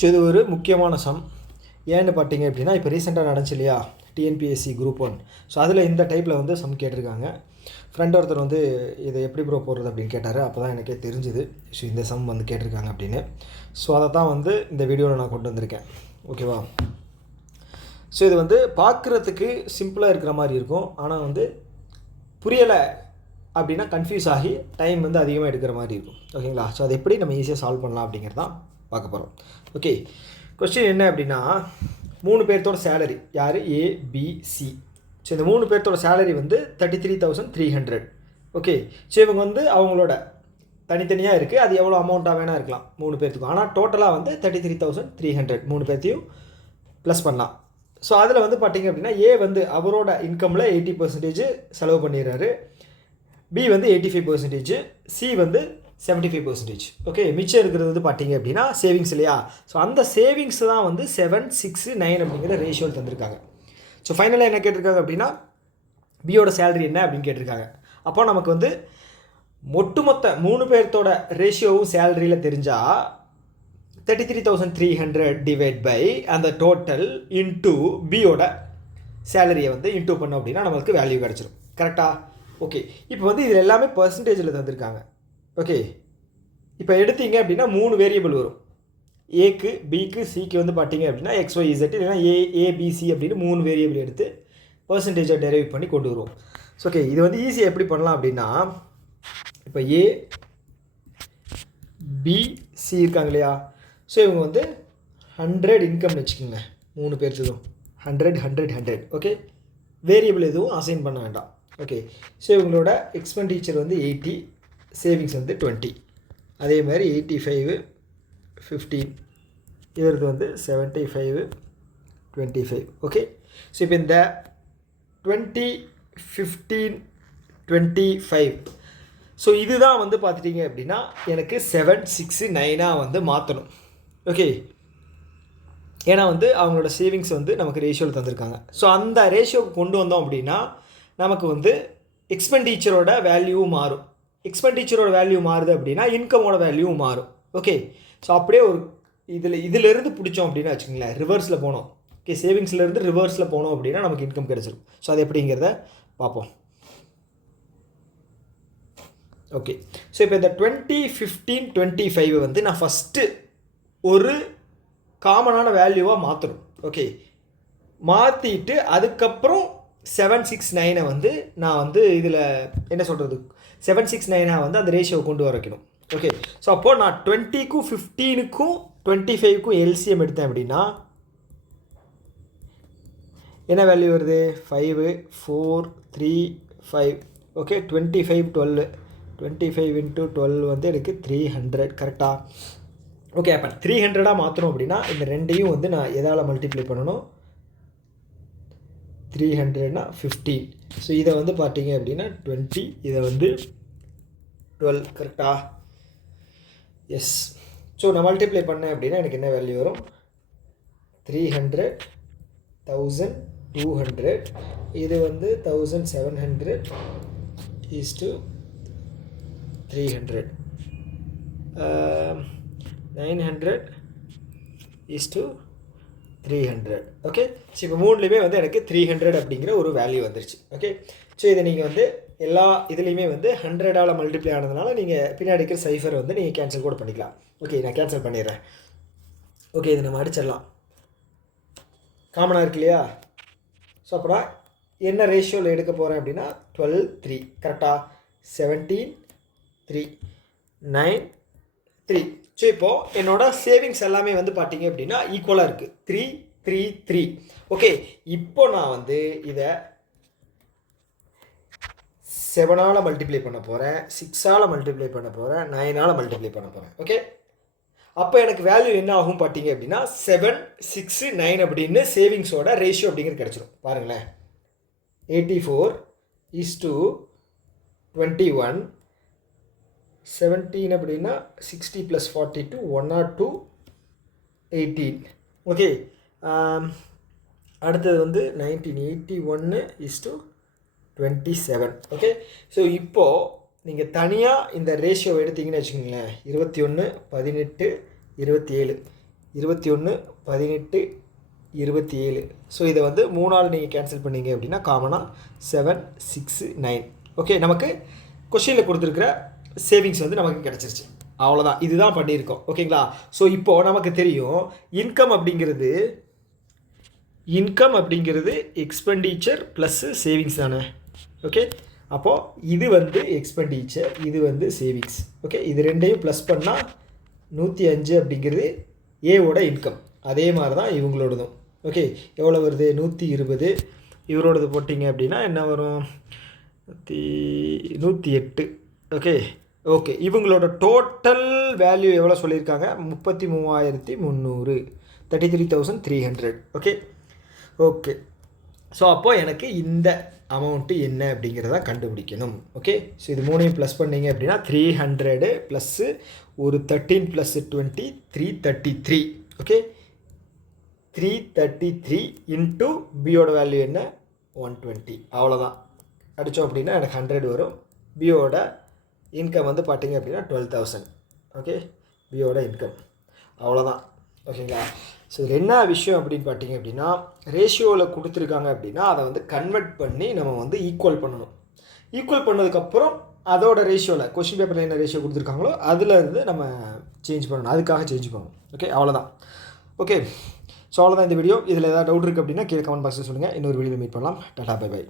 So இது ஒரு முக்கியமான சம். ஏன்னு பார்த்தீங்க அப்படின்னா, இப்போ ரீசெண்டாக நடந்துச்சு இல்லையா டிஎன்பிஎஸ்சி குரூப் 1. ஸோ அதில் இந்த டைப்பில் வந்து சம் கேட்டிருக்காங்க. ஃப்ரெண்ட் ஒருத்தர் வந்து இதை எப்படி ப்ரோ போடுறது அப்படின்னு கேட்டார். அப்போ தான் எனக்கே தெரிஞ்சுது ஸோ இந்த சம் வந்து கேட்டிருக்காங்க அப்படின்னு. ஸோ அதை தான் வந்து இந்த வீடியோவில் நான் கொண்டு வந்திருக்கேன். ஓகேவா? ஸோ இது வந்து பார்க்குறதுக்கு சிம்பிளாக இருக்கிற மாதிரி இருக்கும். ஆனால் வந்து புரியலை அப்படின்னா கன்ஃபியூஸ் ஆகி டைம் வந்து அதிகமாக எடுக்கிற மாதிரி இருக்கும். ஓகேங்களா? ஸோ அதை எப்படி நம்ம ஈஸியாக சால்வ் பண்ணலாம் அப்படிங்கிறது தான் பார்க்க போகிறோம். ஓகே, கொஸ்டின் என்ன அப்படின்னா, 3 பேர்த்தோட சேலரி யார்? ஏ, பி, சி. ஸோ இந்த 3 பேர்த்தோட சேலரி வந்து 33,300. ஓகே, ஸோ இவங்க வந்து அவங்களோட தனித்தனியாக இருக்குது. அது எவ்வளோ அமௌண்ட்டாக வேணால் இருக்கலாம் 3 பேர்த்துக்கும். ஆனால் டோட்டலாக வந்து 33,300 3 பேர்த்தையும் ப்ளஸ் பண்ணலாம். ஸோ அதில் வந்து பார்த்திங்க அப்படின்னா, ஏ வந்து அவரோட இன்கமில் 80% செலவு பண்ணிடுறாரு, பி வந்து 85%, சி வந்து 75%. ஓகே, மிச்சம் இருக்கிறது வந்து பார்த்திங்க அப்படின்னா சேவிங்ஸ் இல்லையா? ஸோ அந்த சேவிங்ஸ் தான் வந்து 7, 6, 9 அப்படிங்கிற ரேஷியோவில் தந்திருக்காங்க. ஸோ ஃபைனலாக என்ன கேட்டிருக்காங்க அப்படின்னா, பியோட சேலரி என்ன அப்படின்னு கேட்டிருக்காங்க. அப்போ நமக்கு வந்து ஒட்டுமொத்த 3 பேர்த்தோட ரேஷியோவும் சேலரியில் தெரிஞ்சால் 33,300 டிவைட் பை அந்த டோட்டல் இன்டூ பியோட சேலரியை வந்து இன்டூ பண்ணோம் அப்படின்னா நம்மளுக்கு வேல்யூ கிடச்சிரும். கரெக்டாக? ஓகே, இப்போ வந்து இது எல்லாமே பர்சன்டேஜில் தந்திருக்காங்க. ஓகே, இப்போ எடுத்தீங்க அப்படின்னா 3 வேரியபிள் வரும். ஏக்கு, பிக்கு, சிக்கு வந்து பார்த்தீங்க அப்படின்னா XYZ இல்லைனா ஏபிசி அப்படின்னு 3 வேரியபிள் எடுத்து பர்சன்டேஜை டெரைவ் பண்ணி கொண்டு வருவோம். ஸோ ஓகே, இது வந்து ஈஸியாக எப்படி பண்ணலாம் அப்படின்னா, இப்போ ஏ, பி, சி இருக்காங்க இல்லையா? ஸோ இவங்க வந்து 100 இன்கம்னு வச்சுக்கோங்க. 3 பேர்த்துக்கும் 100, 100, 100. ஓகே, வேரியபிள் எதுவும் அசைன் பண்ண வேண்டாம். ஓகே, ஸோ இவங்களோட எக்ஸ்பெண்டிச்சர் வந்து 80, சேவிங்ஸ் வந்து 20. அதே மாதிரி 85, 15, இவரது வந்து 75, 25. ஓகே, ஸோ இப்போ இந்த 20, 15, 25, ஸோ இதுதான் வந்து பார்த்துட்டிங்க அப்படின்னா எனக்கு 7, 6, 9 வந்து மாற்றணும். ஓகே, ஏன்னா வந்து அவங்களோட சேவிங்ஸ் வந்து நமக்கு ரேஷியோவில் தந்திருக்காங்க. ஸோ அந்த ரேஷியோவுக்கு கொண்டு வந்தோம் அப்படின்னா நமக்கு வந்து எக்ஸ்பெண்டிச்சரோட வேல்யூவும் மாறும். எக்ஸ்பெண்டிச்சரோட வேல்யூ மாறுது அப்படின்னா இன்கமோட வேல்யூவும் மாறும். ஓகே, ஸோ அப்படியே ஒரு இதிலிருந்து பிடிச்சோம் அப்படின்னா வச்சுக்கோங்களேன், ரிவர்ஸில் போனோம். ஓகே, சேவிங்ஸ்லேருந்து ரிவர்ஸில் போனோம் அப்படின்னா நமக்கு இன்கம் கிடச்சிரும். ஸோ அது எப்படிங்கிறத பார்ப்போம். ஓகே, ஸோ இப்போ இந்த 20, 15, 25 வந்து நான் ஃபஸ்ட்டு ஒரு காமனான வேல்யூவாக மாற்றணும். ஓகே, மாற்றிட்டு அதுக்கப்புறம் 7, 6, 9 வந்து நான் வந்து இதில் என்ன சொல்கிறது, 7, 6, 9 வந்து அந்த ரேஷியோவை கொண்டு வர வைக்கணும். ஓகே, ஸோ அப்போது நான் 20க்கும் 15க்கும் 25க்கும் எல்சிஎம் எடுத்தேன் அப்படின்னா என்ன வேல்யூ வருது? 5, 4, 3, 5. ஓகே, 25, 12, 25 × 12 வந்து எனக்கு 300. கரெக்டாக? ஓகே, அப்போ 300 மாற்றணும் அப்படின்னா இந்த ரெண்டையும் வந்து நான் எதால் மல்டிப்ளை பண்ணணும்? 300 15. ஸோ இதை வந்து பார்த்தீங்க அப்படின்னா 20, இதை வந்து 12. கரெக்டா? எஸ். ஸோ நான் மல்டிப்ளை பண்ணேன் அப்படின்னா எனக்கு என்ன வேல்யூ வரும்? 300, 1200, இது வந்து 1700 = 300, 900 = 300. ஓகே, ஸோ இப்போ 3லேயுமே வந்து எனக்கு 300 அப்படிங்கிற ஒரு வேல்யூ வந்துருச்சு. ஓகே, ஸோ இதை நீங்கள் வந்து எல்லா இதுலேயுமே வந்து 100ஆல் மல்டிப்ளை ஆனதுனால நீங்கள் பின்னாடி இருக்கிற சைஃபர் வந்து நீங்கள் கேன்சல் கூட பண்ணிக்கலாம். ஓகே, நான் கேன்சல் பண்ணிடுறேன். ஓகே, இதை நம்ம அடிச்சிடலாம். காமனாக இருக்கு இல்லையா? ஸோ அப்புறம் என்ன ரேஷியோவில் எடுக்க போகிறேன் அப்படின்னா 12, 3. கரெக்டாக? 17, 3, 9, 3. ஸோ இப்போது என்னோடய சேவிங்ஸ் எல்லாமே வந்து பார்த்தீங்க அப்படின்னா ஈக்குவலாக இருக்குது. 3, 3, 3. ஓகே, இப்போ நான் வந்து இதை 7ஆல் மல்டிப்ளை பண்ண போகிறேன், 6ஆல் மல்டிப்ளை பண்ண போகிறேன், 9ஆல் மல்டிப்ளை பண்ண போகிறேன். ஓகே, அப்போ எனக்கு வேல்யூ என்ன ஆகும் பார்த்தீங்க அப்படின்னா 7, 6, 9 அப்படின்னு சேவிங்ஸோட ரேஷியோ அப்படிங்கிறது கிடச்சிரும். பாருங்களேன், 84 = 21, 17 அப்படின்னா 60 + 42 102, 18. ஓகே, அடுத்தது வந்து 1981 = 27. ஓகே, ஸோ இப்போது நீங்கள் தனியாக இந்த ரேஷியோ எடுத்தீங்கன்னு வச்சுக்கோங்களேன், 21, 18, 27 21 18 27. ஸோ இதை வந்து 3ஆல் நீங்கள் கேன்சல் பண்ணீங்க அப்படின்னா காமனாக 7 6 9. ஓகே, நமக்கு கொஷினில் கொடுத்துருக்கிற சேவிங்ஸ் வந்து நமக்கு கிடச்சிருச்சு. அவ்வளோதான், இதுதான் பண்ணியிருக்கோம். ஓகேங்களா? ஸோ இப்போது நமக்கு தெரியும் இன்கம் அப்படிங்கிறது எக்ஸ்பெண்டிச்சர் ப்ளஸ்ஸு சேவிங்ஸ் தானே. ஓகே, அப்போது இது வந்து எக்ஸ்பெண்டிச்சர், இது வந்து சேவிங்ஸ். ஓகே, இது ரெண்டையும் ப்ளஸ் பண்ணால் 105 அப்படிங்கிறது ஏவோட இன்கம். அதே மாதிரி தான் இவங்களோடதும். ஓகே, எவ்வளோ வருது? 120. இவரோடது போட்டிங்க அப்படின்னா என்ன வரும்? 108. ஓகே ஓகே, இவங்களோட டோட்டல் வேல்யூ எவ்வளோ சொல்லியிருக்காங்க? 33,300, 33,300. ஓகே ஓகே, ஸோ அப்போது எனக்கு இந்த அமௌண்ட்டு என்ன அப்படிங்கிறத கண்டுபிடிக்கணும். ஓகே, ஸோ இது மூணையும் ப்ளஸ் பண்ணிங்க அப்படின்னா 300 ப்ளஸ்ஸு ஒரு 13 + 20 333. ஓகே, 333 இன்ட்டு பியோட வேல்யூ என்ன? 120. அவ்வளோதான். அடித்தோம் அப்படின்னா எனக்கு 100 வரும். பியோட இன்கம் வந்து பார்த்தீங்க அப்படின்னா 12,000. ஓகே, பியோட இன்கம் அவ்வளோதான். ஓகேங்களா? ஸோ இதில் என்ன விஷயம் அப்படின்னு பார்த்தீங்க அப்படின்னா, ரேஷியோவில் கொடுத்துருக்காங்க அப்படின்னா அதை வந்து கன்வெர்ட் பண்ணி நம்ம வந்து ஈக்குவல் பண்ணணும். ஈக்குவல் பண்ணதுக்கப்புறம் அதோட ரேஷியோவில் கொஸ்டின் பேப்பரில் என்ன ரேஷியோ கொடுத்துருக்காங்களோ அதில் இருந்து நம்ம சேஞ்ச் பண்ணணும். அதுக்காக சேஞ்ச் பண்ணணும். ஓகே, அவ்வளோதான். ஓகே, ஸோ அவ்வளோதான் இந்த வீடியோ. இதில் ஏதாவது டவுட் இருக்குது அப்படின்னா கீழே கமெண்ட் பாக்ஸில் சொல்லுங்கள். இன்னொரு வீடியோவில் மீட் பண்ணலாம். டாடா, பை பை.